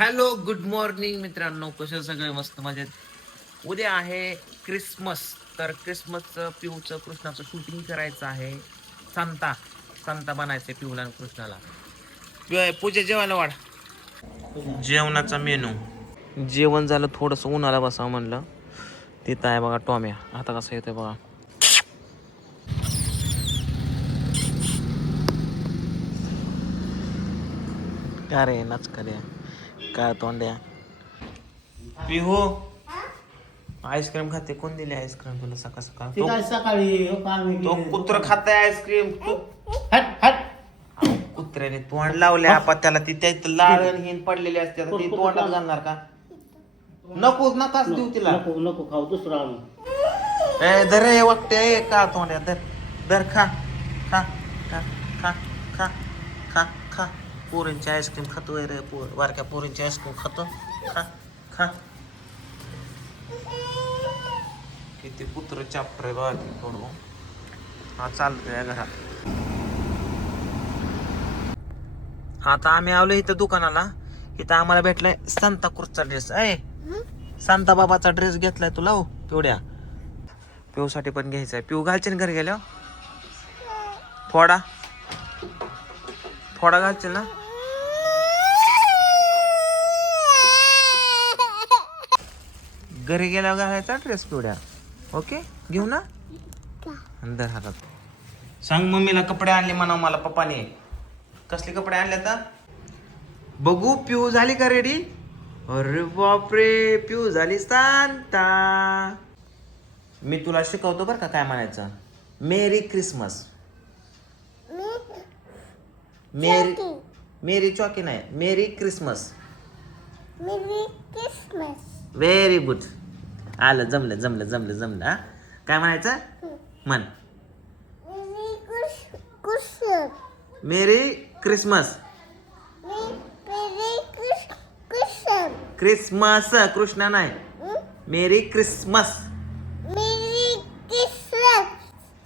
Hello good morning मित्रांनो. कसे सगळे मस्त मजेत. उद्या आहे क्रिसमस. तर क्रिसमसचं पिऊचं कृष्णाचं शूटिंग करायचं आहे. संता. संता बनायचं पिऊला आणि कृष्णाला. पूजा जेवायला वाढ. जेवणाचा मेनू जेवण झालं थोडंसं उन्हाला बसावं म्हणलं. तिथं आहे बघा टॉम्या. आता कसं येतोय बघा. का रे नाच करे काय तोंड्या? पिहू आईस्क्रीम खाते. कोण दिली आईस्क्रीम तुला सकाळ सकाळ? ती काय सकाळी हो आम्ही तो गेले. कुत्र खाताय आईस्क्रीम तू हट हट. कुत्र्याने तोंड लावले आपण त्याला. ती त्यात लाळ आणि हिन पडलेली असते. आता ती तोंडात घालणार का? नको नकाच देऊ तिला. नको नको खाऊ दुसरा आणू. ए धर हे वाटते ए का तोंड्या? धर धर खा खा खा खा खा पोरींची आईस्क्रीम खातो रे पोर बारक्या पोरींची आईस्क्रीम खातो. खा खा. किती कुत्र चाप्टर बाकी बघा की थोडं हा चालतोय घरात. हा आता आम्ही आलो इथं दुकानाला. इथं आम्हाला भेटलाय सांता क्रुजचा ड्रेस आहे सांता बाबाचा ड्रेस घेतलाय तुला हो पिवड्या. पिऊसाठी पण घ्यायचा आहे पिऊ घालशील घरी गेल्या फोडा. फोडा घालचे ना. घरी गेल्यावर घालायचा ड्रेस पिवड्या? ओके घेऊ ना? अंदर हातात. सांग मम्मीला कपडे आणले म्हणा मला पप्पाने. कसले कपडे आणले आता? बघू पिऊ झाली का रेडी अरे बापरे पिऊ झाली सांता मी तुला शिकवतो बरं का काय म्हणायचं? मेरी क्रिसमस मेरी मेरी चॉकी नाही. Merry Christmas Merry Christmas. Very good आलं जमलं जमलं जमलं जमलं हा? काय म्हणायचं? म्हण. मेरी क्रिसमस. क्रिसमस कृष्णा नाही. Merry Christmas.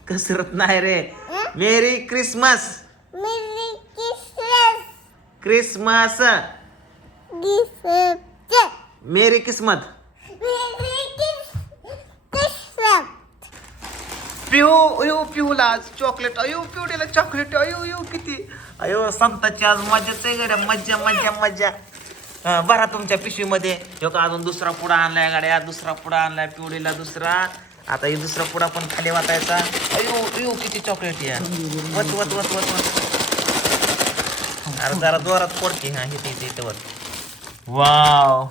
कसरत नाही रे. मेरी क्रिसमस. क्रिसमस. मेरी किस्मत. मेरी पिऊ अयो पिऊला आज चॉकलेट अयो पिवडीला चॉकलेट अयो अयो किती. अयो संताची आज मजाच आहे गड्या मज्जा मज्जा मज्जा. बरा तुमच्या पिशवीमध्ये. ह्यो का अजून दुसरा पुडा आणलाय गाड्या दुसरा पुडा आणलाय पिवडीला दुसरा. आता हे दुसरा पुडा पण खाली वाटायचा. अयो अयो किती चॉकलेट या वत वत वत वत वत. अरे जरा जोरात पडते हा हे ते इथे वत. Wow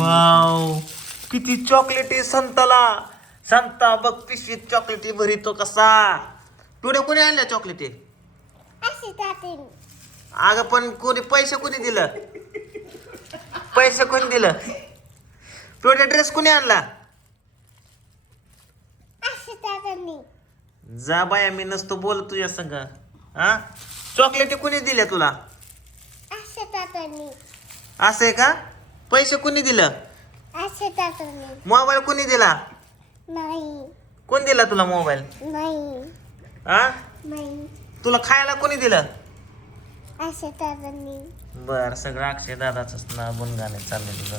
wow. किती चॉकलेटी संताला. संता बघ पिशवीत चॉकलेटी भरितो कसा. पिवड्या कोणी आणल्या चॉकलेटी. अगं पण कोणी पैसे कोणी दिलं? पैसे कोणी दिलं? पिवड्या ड्रेस कोणी आणला. जा बाया मी नसतो बोल तुझ्या संग. हा? चॉकलेटी कोणी दिल्या तुला. असं आहे का? पैसे कोणी दिलं. मोबाईल कोणी दिला? नाही. कोण दिला तुला मोबाईल? नाही. हा नाही. तुला खायला कोणी दिलं. बर सगळं अक्षय दादाच ना गुणगाणे चालले तुझं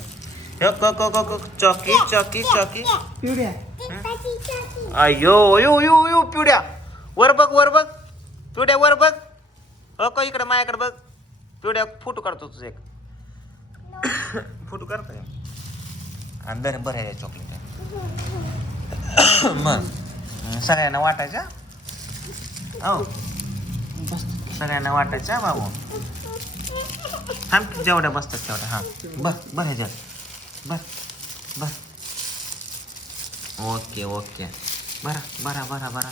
हे क- क- क- क- चॉकी चॉकी चॉकी. पिवड्या. चाकी. अयो यो यो यो पिवड्या. वर बघ वर बघ. पिवड्या वर बघ. हो का इकडे माझ्याकडे बघ. पिवड्या फोटो काढतो तुझं एक. फोटो काढतो आणि बरं बरं आहे चॉकलेट. मग. सगळ्यांना वाटायच्या? हो. सगळ्यांना वाटायच्या बाबू? थांब जेवढ्या बसतात तेवढ्या. हां. बर बर ह्याच्यात. बर बर ओके ओके. बरं बरं बरं बरं.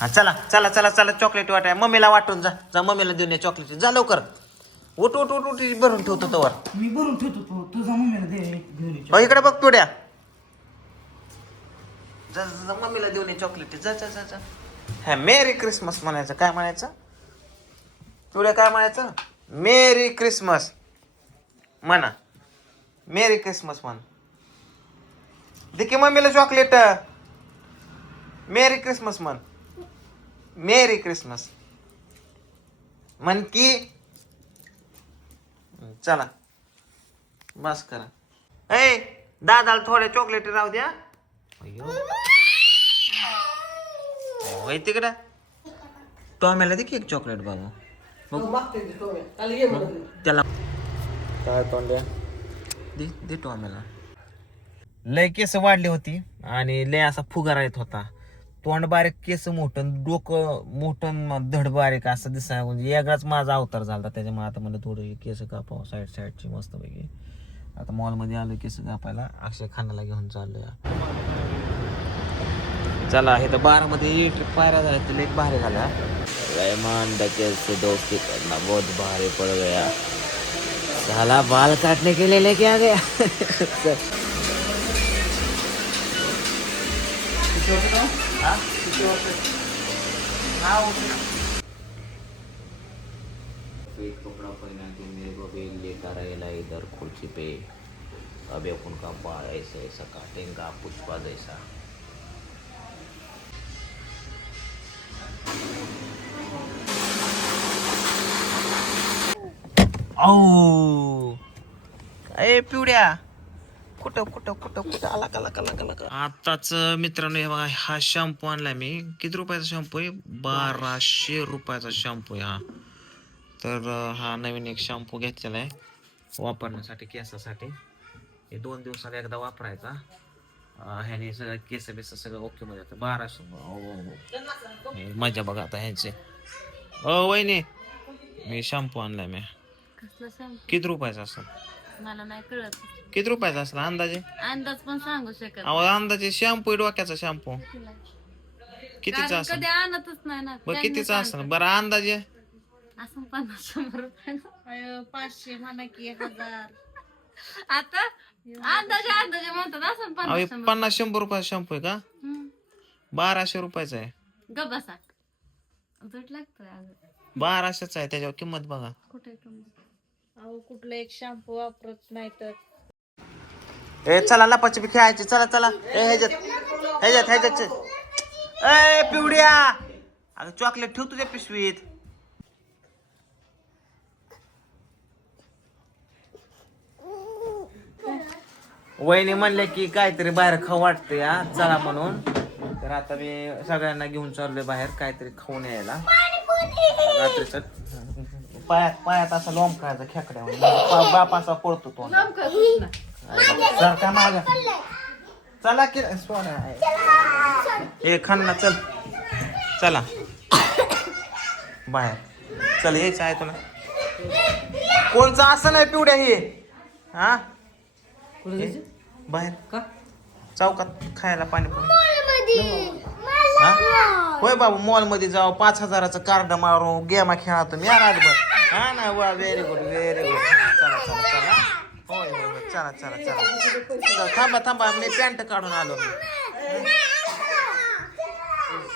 हां चला चला चला चला चॉकलेट वाटाय. मम्मीला वाटून जा. जा मम्मीला देऊन ये चॉकलेट जा लवकर. उठ उठ उठ उठ भरून ठेवतो तवर. मी भरून ठेवतो तू. तुझा मम्मीला दे. इकडे बघ पिवड्या जा जा, जा मम्मीला देऊन ये चॉकलेट जा जा जा जा. हा मेरी क्रिसमस म्हणायचं. काय म्हणायचं? तुला काय म्हणायचं? मेरी क्रिसमस म्हणा. मेरी क्रिसमस म्हण. दे की मम्मीला चॉकलेट मेरी क्रिसमस म्हण. मेरी क्रिसमस म्हण की चला. बस करा. ए दादाला थोड्या चॉकलेट राहू द्या. अय्यो. तिकडं? टॉम्याला दे की एक चॉकलेट बाबा. बघ. त्याला काय तोंड्या? दे दे टॉम्याला. लय केस वाढली होती आणि लय असा फुगारा येत होता. तोंड बारीक केस मोठं डोकं मोठं धड बारीक असं दिसाय म्हणजे वेगळाच माझा अवतार झाला त्याच्यामुळे आता मला थोडं केस कापावं साईड साईडची मस्तपैकी. आता मॉलमध्ये आलो केस कापायला. अक्षय खानाला घेऊन चाललोय. चला हे तर बारामध्ये ट्रिप पायऱ्या झाल्या तर एक भारी झाल्या. रहमान डके से दोस्ती करना बहुत भारी पड़ गया. साला बाल काटने के लिए लेके आ गया. एक कपड़ा पहना के मेरे को भी लेकर आएला इधर कुर्सी पे. अब अपन का बाल ऐसे ऐसा काटेगा पुष्पा जैसा. औ। काय पिवड्या. कुठं कुठं कुठं कुठं? आला कला कला कला आताच मित्रांनो हे बघा हा शॅम्पू आणलाय मी. किती रुपयाचा शॅम्पू आहे? बाराशे रुपयाचा शॅम्पू आहे हा. तर अं, हा नवीन एक शॅम्पू घेतलेला आहे. वापरण्यासाठी केसासाठी. हे दोन दिवसाला एकदा वापरायचा. अं, ह्याने सगळं केस बिस सगळं ओके मध्ये येतं. बाराशे. हो, हो, हो. मजा बघा आता ह्यांचे. ओ वहिनी मी शॅम्पू आणलाय मी. कसलं सांग? किती रुपयाचा असं मला नाही कळत. किती रुपयाचा असला अंदाजे? अंदाज पण सांगू शकत अहो अंदाजे शॅम्पू डोक्याचा शॅम्पू. कितीचा कारण असं कधी आणतच नाही ना. बरं त्यांनी कितीचा असं सांगतात. बरं अंदाजे? असं पन्नास शंभर रुपये. पाचशे म्हणा की एक हजार. आता अंदाजे अंदाजे म्हणतात असं अहो पन्नास शंभर पन्नास शंभर रुपयाचा शॅम्पू आहे का? हम्म. बाराशे रुपयाचा आहे. गप बसा झूट लागतोय अगं बाराशेचा आहे त्याच्यावर किंमत बघा. कुठे अहो कुठलं एक शॅम्पू वापरत नाही तर. ए चला लपाची बी खेळायची. चला चला. ए ह्याच्यात. ह्याच्यात ह्याच्यात. ए पिवड्या. अगं चॉकलेट ठेव तुझ्या पिशवीत. वहिनी म्हणले की काहीतरी बाहेर खाऊ वाटते या चला म्हणून. तर आता मी सगळ्यांना घेऊन चाललोय बाहेर काहीतरी खाऊन यायला. रात्रीचं. पायात पायात असा लोंब खायचा खेकड्या म्हणजे बाप असा पळतो तो. चल का माग? चला की ए खान्ना चल. चला. बाहेर. चल यायचं आहे तुला. कोणचं असं नाही पिवड्या हे? हा? हे? बाहेर. का? चौकात खायला पाणीपुरी हा? होय बाबा मॉलमध्ये जाऊ पाच हजाराचं कार्ड मारू. गेमा खेळा तुम्ही. या रातभर. हा ना वा व्हेरी गुड व्हेरी गुड चला चला चला. होय होय होय. चला चला चला. चला, थांबा थांबा. मी पॅन्ट काढून आलो मी.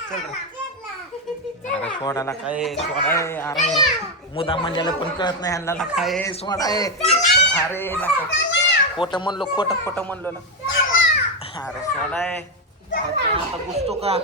चल अरे सोडाला काय? सोडा आहे अरे. मुदा म्हणल्याला पण कळत नाही ह्यांना. काय सोडा आहे अरे नका. खोटं म्हणलो खोटं खोटं म्हणलो ना. अरे सोडा आहे आता घुसतो का?